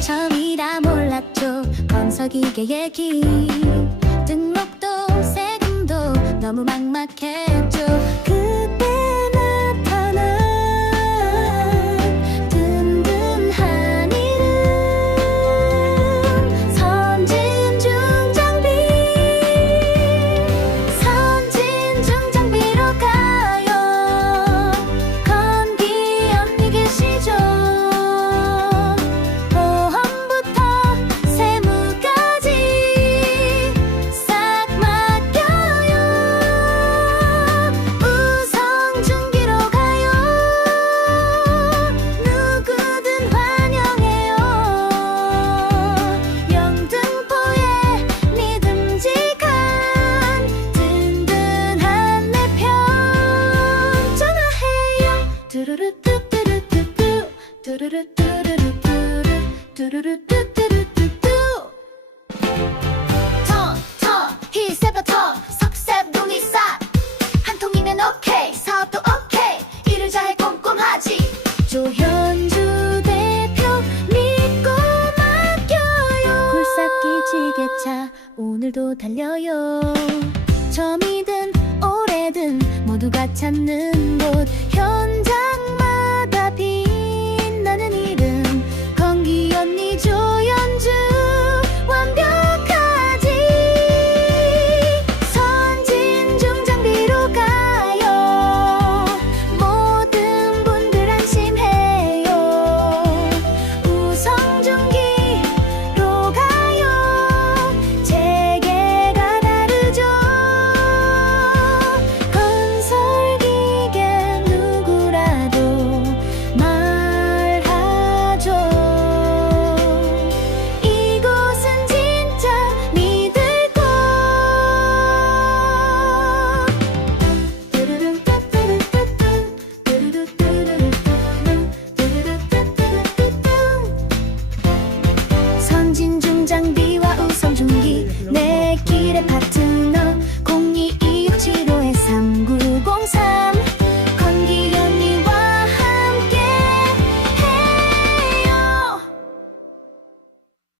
처음이라 몰랐죠. 건설기계의 길. 등록도 세금도 너무 막막했죠 뚜루루뚜루루뚜루 뚜루루뚜뚜루뚜뚜 턴턴 히세버터 석셉 농이사 한 통이면 오케이 사업도 오케이 일을 잘해 꼼꼼하지 조현주 대표 믿고 맡겨요 굴삭기 지게차 오늘도 달려요. 처음이든 오래든 모두가 찾는